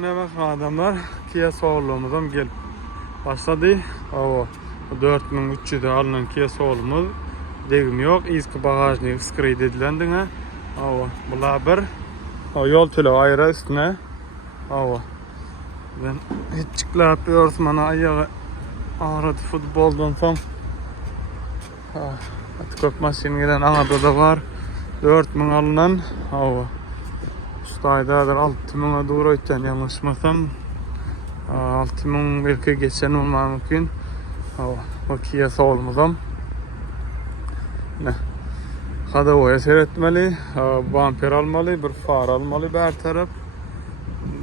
Ne bak adamlar Kia Soul'umuzdan gelip başladı. O 4300'de alınan Kia Soul'umuz degim yok. Eski bagajni skrid edilendin ha. O bular bir o yol tüle ayra üstüne. O ben hiç çıklayapıyoruz mana ayağı ağrıdı futboldan tam. Köp masin gelen ağada da var. 4000 alınan. O Staydadır 6000'a doğru öten yanlışmasam 6000 belki geçen olmam mümkün. O Kia Soul'umuzdan ne? Kadavoya seyretmeli, bumper almalı, bir far almalı bir her taraf.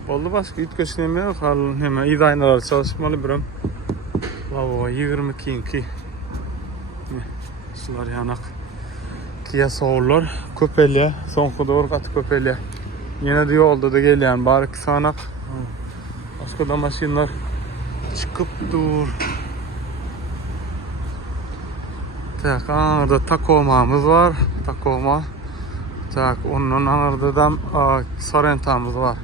Oldu başka hiç köşeleme yok. Hemen iyi aynalar çalışmalı birim. Lavo 22. Şular yanak. Kia Soul'lar köpeli, son doğru katı köpeli. Yine de yolda da geliyor bari kısanak. Başka da maşinler çıkıp dur. Tak, da Tacoma'mız var. Tacoma. Tak, onun anarda da Sorrento'muz var.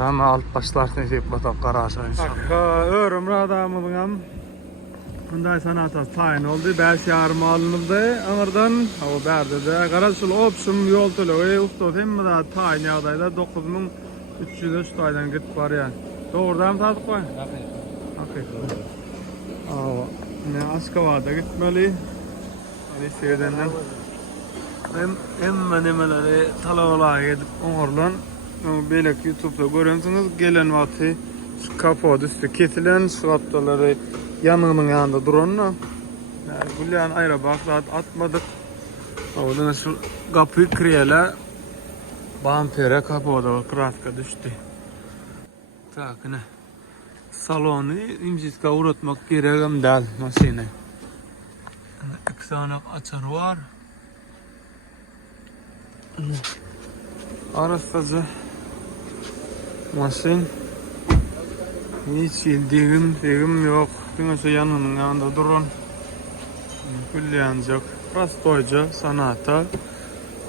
Ama alt başlarını deyip batak garajı inşallah. Tak, örüm radamızın hem bunday sanata tayin oldu. 5 yarım alınıldı. Anardan o berde de garajı option yol tülü. Usta hem de tayin yağdaydı 9300 taydan gidip var ya. Doğrudan tadık koy. Hakikaten. Ne Askava'da gitmeli. Ali Seyden'den hem nemeleri talavala gidip onlardan belki YouTube'da görüyorsunuz gelen vakti şu kapağı üstü kesilen şu kaptaları yanının yanında duranla yani gülyan ayrı bakla atmadık. Oradan şu kapıyı kırıyla bampere kapağı da kratka düştü. Tak ne salonu imziska uğratmak gereğim değil masine. İki tane açar var. Arasacı maşin hiç ildiğim yok. Dünyası yanının yanında durun. Külliyancak, rastoyca, sanata.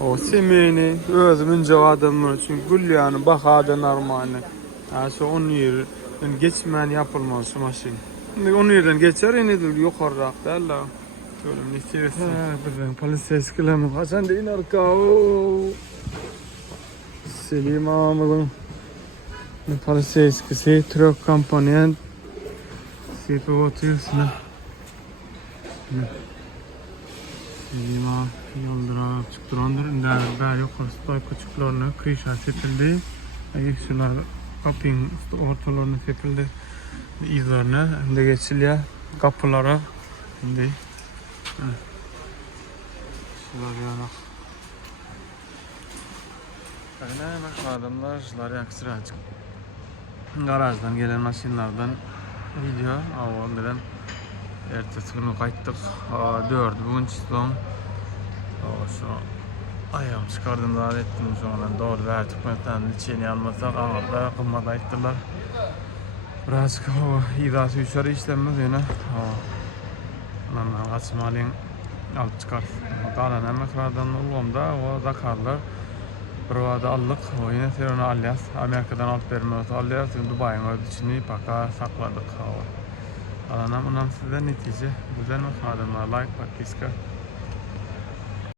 O semeni özümün cevadımı için külliyanı bakadı normali. Şu 10 yer geçmeyen yapılmaz şu maşin. Şimdi 10 yerden geçer yine de yukarıda derler. Şöyle istiyorsun. Evet, polis eskilerimiz. Hasan da in arka. Selim ağamızın polis eskisi truck kampanyan sipi otuyorsun. Selim ağam yoldıra çıktırandır. Daha yukarı stoy küçüklerine kıyışa sepildi. Şunlar kapının ortalarına sepildi. İzlerine hem de geçiliyor kapılara. Şimdi şular yanak. Aynen adamlar şular yaksır açık. Garajdan gelen maşinlerden video ondan ertesi günü kayıttık. 4 bugün çıktım. Şu ayağım çıkardım daha ettim sonra doğru verdik. Ben içini almasak ağırda kılmadı ayıttılar. Birazcık idası yuşarı işlenmez yine. Anamdan kaçmalıyım alıp çıkar. Kalan emeklerden olduğumda o zakarlar bir vada aldık. O yine onu alacağız. Amerika'dan alıp vermiyoruz alacağız. Dubai'nin ödüçünü baka sakladık. Kalan emeklerden size netice. Güzel mi? Like, patkiska.